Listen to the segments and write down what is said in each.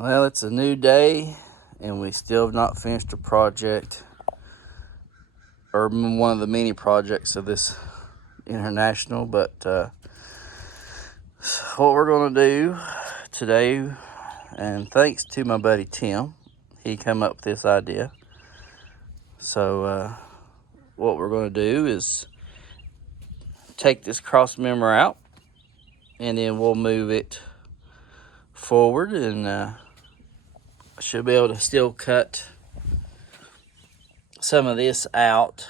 Well, it's a new day, and we still have not finished a project, or one of the many projects of this international. But what we're going to do today, and thanks to my buddy Tim, he came up with this idea. So what we're going to do is take this cross member out, and then we'll move it forward, and I should be able to still cut some of this out.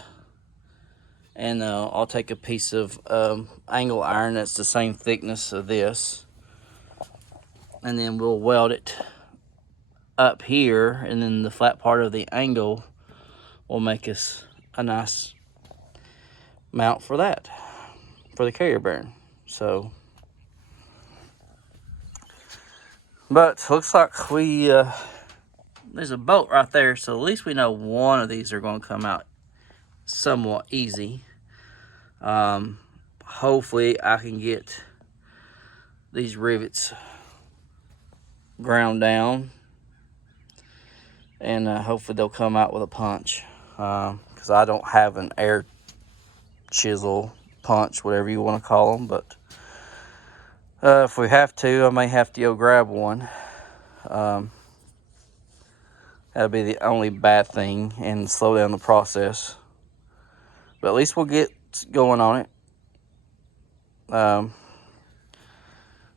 And I'll take a piece of angle iron that's the same thickness of this, and then we'll weld it up here, and then the flat part of the angle will make us a nice mount for that, for the carrier bearing. So, but looks like we there's a bolt right there, so at least we know one of these are going to come out somewhat easy. Hopefully I can get these rivets ground down, and hopefully they'll come out with a punch, because I don't have an air chisel, punch, whatever you want to call them. But if we have to, I may have to go grab one. That'll be the only bad thing and slow down the process, but at least we'll get going on it.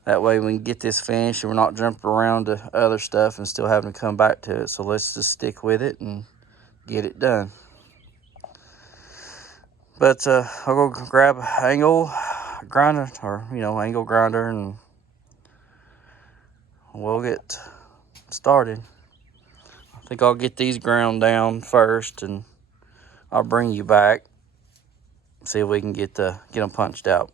That way we can get this finished and we're not jumping around to other stuff and still having to come back to it. So let's just stick with it and get it done. But I'll go grab an angle grinder, or angle grinder, and we'll get started. I think I'll get these ground down first, and I'll bring you back, see if we can get them punched out.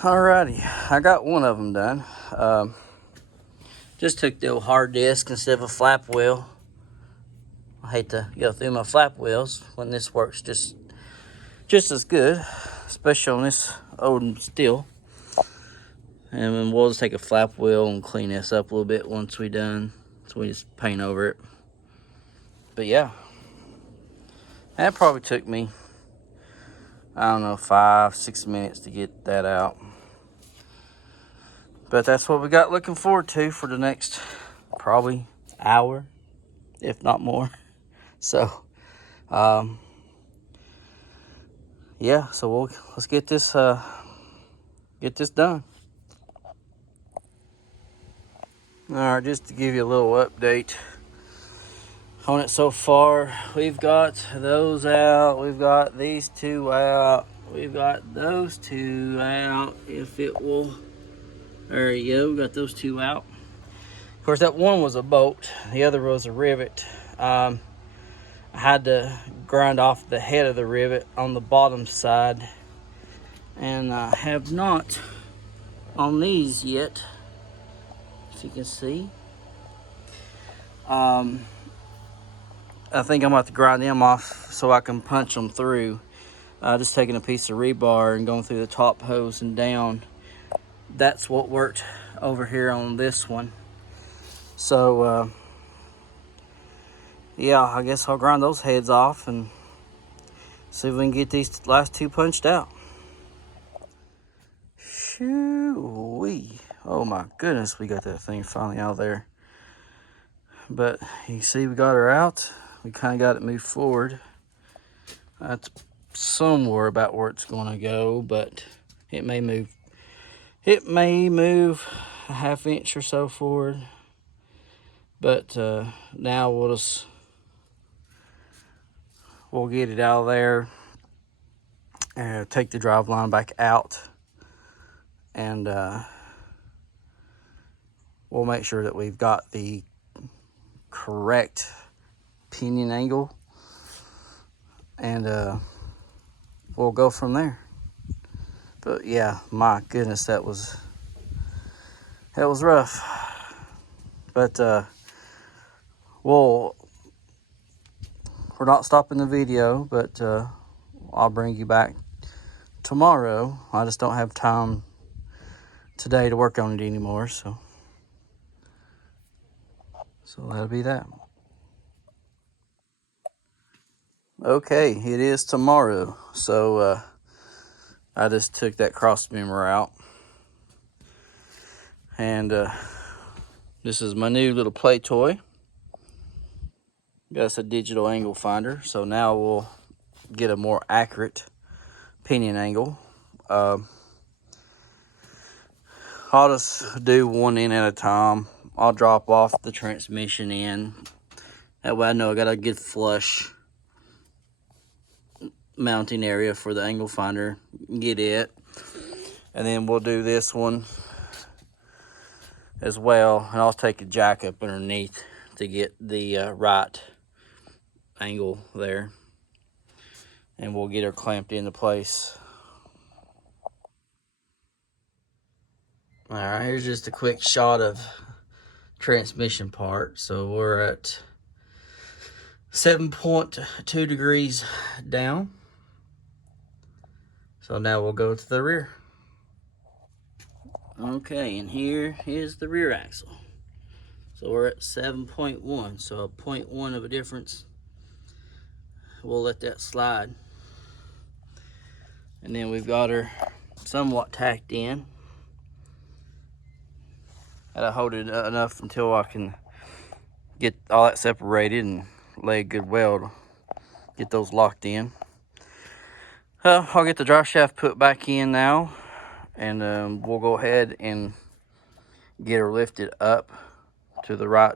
Alrighty, I got one of them done. Just took the old hard disk instead of a flap wheel. I hate to go through my flap wheels when this works just as good, especially on this old steel. And then we'll just take a flap wheel and clean this up a little bit once we're done. So we just paint over it. But yeah, that probably took me, I don't know, 5-6 minutes to get that out. But that's what we got looking forward to for the next probably hour, if not more. So, yeah. So let's get this done. All right, just to give you a little update on it so far, we've got those out. We've got these two out. We've got those two out. If it will. There you go, we got those two out. Of course, that one was a bolt, the other was a rivet. I had to grind off the head of the rivet on the bottom side, and I have not on these yet, if you can see. I think I'm about to grind them off so I can punch them through. Just taking a piece of rebar and going through the top hose and down. That's what worked over here on this one. So yeah, I guess I'll grind those heads off and see if we can get these last two punched out. Shoo-wee. Oh my goodness, we got that thing finally out of there. But you see we got her out. We kind of got it moved forward. That's somewhere about where it's going to go, but it may move. It may move a ½ inch or so forward, but now we'll get it out of there and take the drive line back out, and we'll make sure that we've got the correct pinion angle, and we'll go from there. But yeah, my goodness, that was rough. But we're not stopping the video, but I'll bring you back tomorrow. I just don't have time today to work on it anymore, so that'll be that. Okay, it is tomorrow, so I just took that cross member out, and this is my new little play toy. Got us a digital angle finder, so now we'll get a more accurate pinion angle. I'll just do one end at a time. I'll drop off the transmission in. That way I know I got a good flush mounting area for the angle finder. Get it. And then we'll do this one as well. And I'll take a jack up underneath to get the right angle there. And we'll get her clamped into place. Alright, here's just a quick shot of transmission part. So we're at 7.2 degrees down. So now we'll go to the rear. Okay, and here is the rear axle. So we're at 7.1, so a 0.1 of a difference. We'll let that slide. And then we've got her somewhat tacked in. Gotta hold it enough until I can get all that separated and lay a good weld. Get those locked in. I'll get the drive shaft put back in now, and we'll go ahead and get her lifted up to the right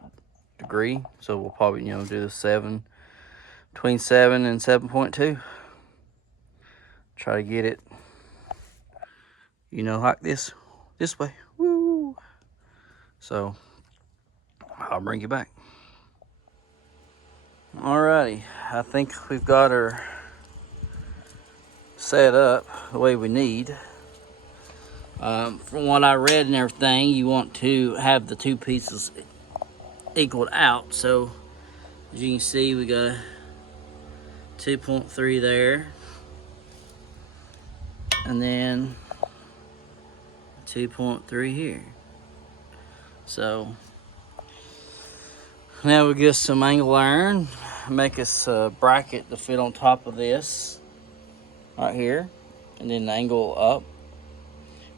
degree. So we'll probably, do the between 7 and 7.2. Try to get it, like this way. Woo! So I'll bring you back. Alrighty, I think we've got her set up the way we need. From what I read and everything, you want to have the two pieces equaled out. So as you can see, we got a 2.3 there, and then 2.3 here. So now we get some angle iron, make us a bracket to fit on top of this right here, and then the angle up.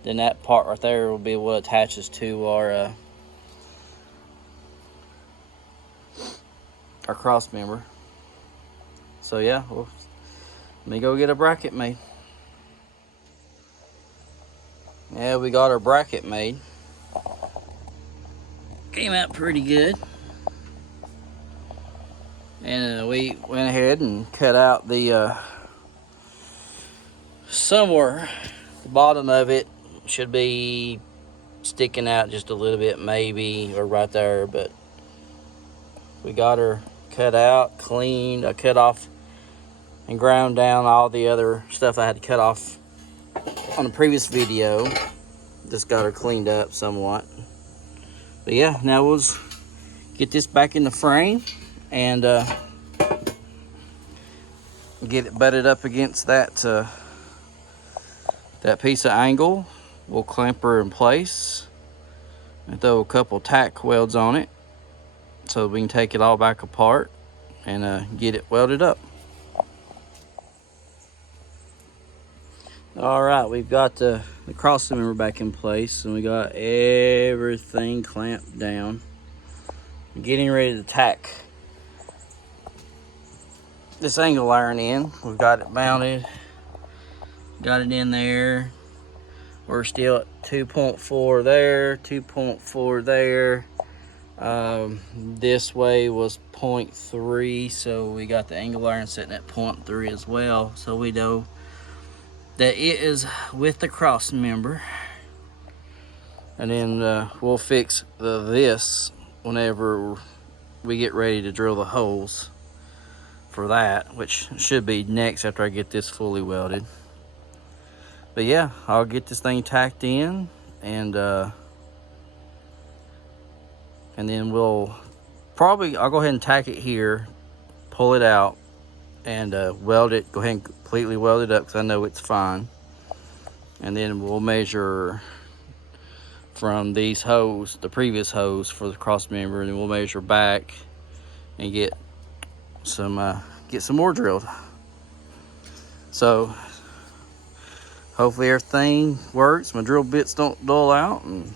Then that part right there will be what attaches to our cross member. So yeah, let me go get a bracket made. Yeah, we got our bracket made. Came out pretty good. And we went ahead and cut out the somewhere the bottom of it should be sticking out just a little bit, maybe, or right there, but we got her cut out, cleaned. I cut off and ground down all the other stuff I had to cut off on the previous video. Just got her cleaned up somewhat. But yeah, now we'll just get this back in the frame and get it butted up against that that piece of angle. We'll clamp her in place and throw a couple tack welds on it so we can take it all back apart and get it welded up. All right, we've got the cross member back in place, and we got everything clamped down. Getting ready to tack this angle iron in. We've got it mounted, got it in there. We're still at 2.4 there, 2.4 there. This way was 0.3, so we got the angle iron sitting at 0.3 as well. So we know that it is with the cross member. And then we'll fix this whenever we get ready to drill the holes for that, which should be next after I get this fully welded. But yeah, I'll get this thing tacked in, and then I'll go ahead and tack it here, pull it out, and weld it. Go ahead and completely weld it up because I know it's fine. And then we'll measure from these holes, the previous hose for the cross member, and then we'll measure back and get some more drilled. So hopefully everything works, my drill bits don't dull out, and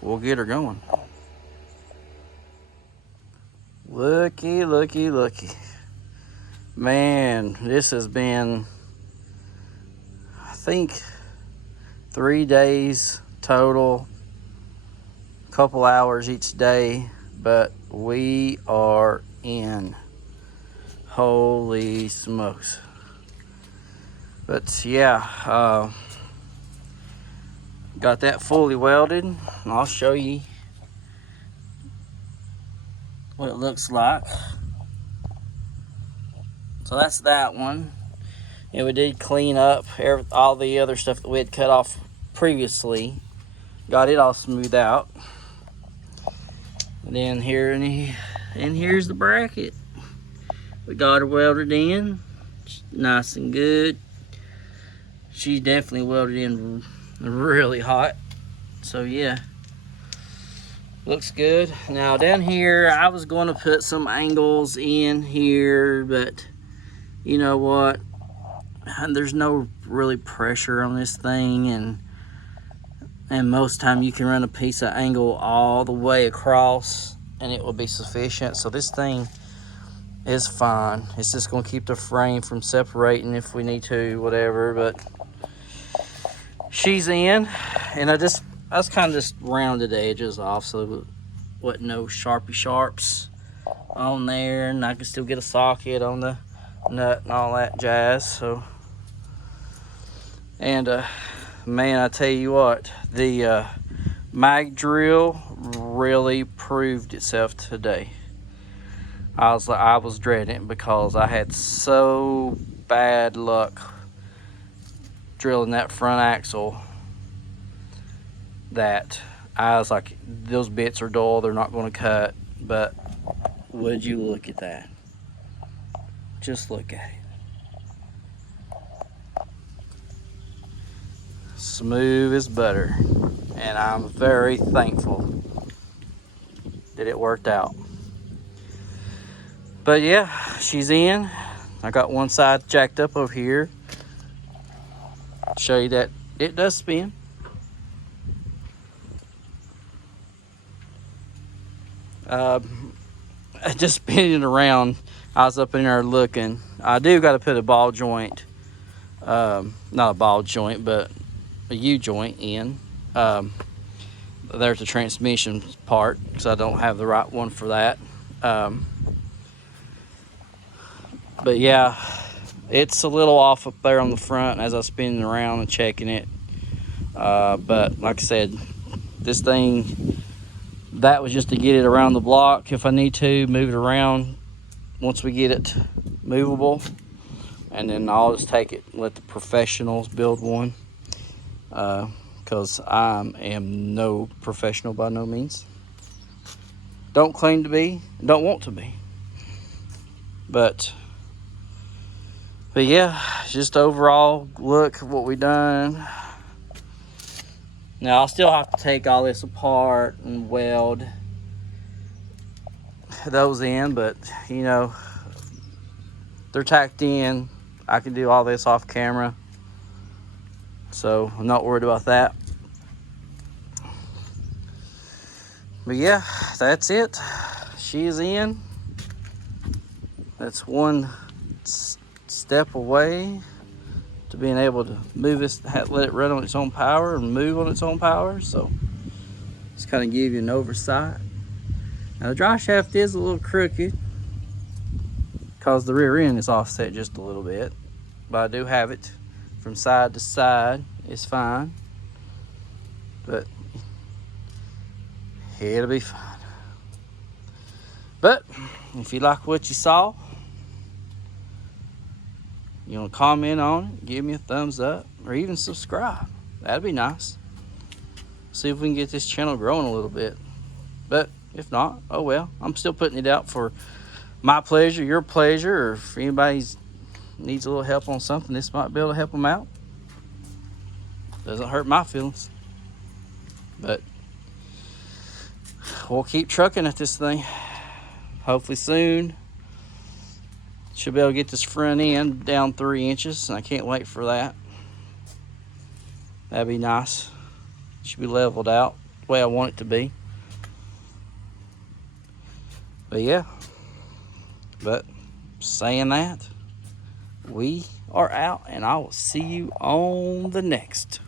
we'll get her going. Looky, looky, looky. Man, this has been, I think, 3 days total, a couple hours each day, but we are in. Holy smokes. But yeah, got that fully welded, and I'll show you what it looks like. So that's that one. And we did clean up all the other stuff that we had cut off previously. Got it all smoothed out. And then here's the bracket. We got her welded in, nice and good. She definitely welded in really hot. So yeah, looks good. Now down here, I was going to put some angles in here, but you know what? There's no really pressure on this thing, and most time you can run a piece of angle all the way across and it will be sufficient. So this thing is fine. It's just going to keep the frame from separating if we need to, whatever. But she's in, and I was kind of just rounded the edges off so there wasn't no Sharpie sharps on there, and I can still get a socket on the nut and all that jazz. So, and man, I tell you what, the mag drill really proved itself today. I was dreading it because I had so bad luck drilling that front axle that I was like, those bits are dull, they're not going to cut. But would you look at that? Just look at it. Smooth as butter. And I'm very thankful that it worked out. But yeah, she's in. I got one side jacked up over here. Show you that it does spin. Just spinning it around. I was up in there looking. I do got to put a ball joint, not a ball joint, but a U-joint in. There's the transmission part because I don't have the right one for that. But yeah, it's a little off up there on the front as I was spinning around and checking it. But like I said, this thing, that was just to get it around the block if I need to, move it around once we get it movable. And then I'll just take it and let the professionals build one. Because I am no professional by no means. Don't claim to be, don't want to be. But yeah, just overall look at what we done. Now I'll still have to take all this apart and weld those in, but you know, they're tacked in. I can do all this off camera, so I'm not worried about that. But yeah, that's it. She is in. That's one step away to being able to move this, let it run on its own power and move on its own power. So just kind of give you an oversight. Now the drive shaft is a little crooked because the rear end is offset just a little bit, but I do have it from side to side. It's fine, but it'll be fine. But if you like what you saw, you want to comment on it, give me a thumbs up, or even subscribe. That'd be nice. See if we can get this channel growing a little bit. But if not, oh well. I'm still putting it out for my pleasure, your pleasure, or if anybody needs a little help on something, this might be able to help them out. Doesn't hurt my feelings. But we'll keep trucking at this thing. Hopefully soon should be able to get this front end down 3 inches, and I can't wait for that. That'd be nice. Should be leveled out the way I want it to be. But yeah, but saying that, we are out, and I will see you on the next.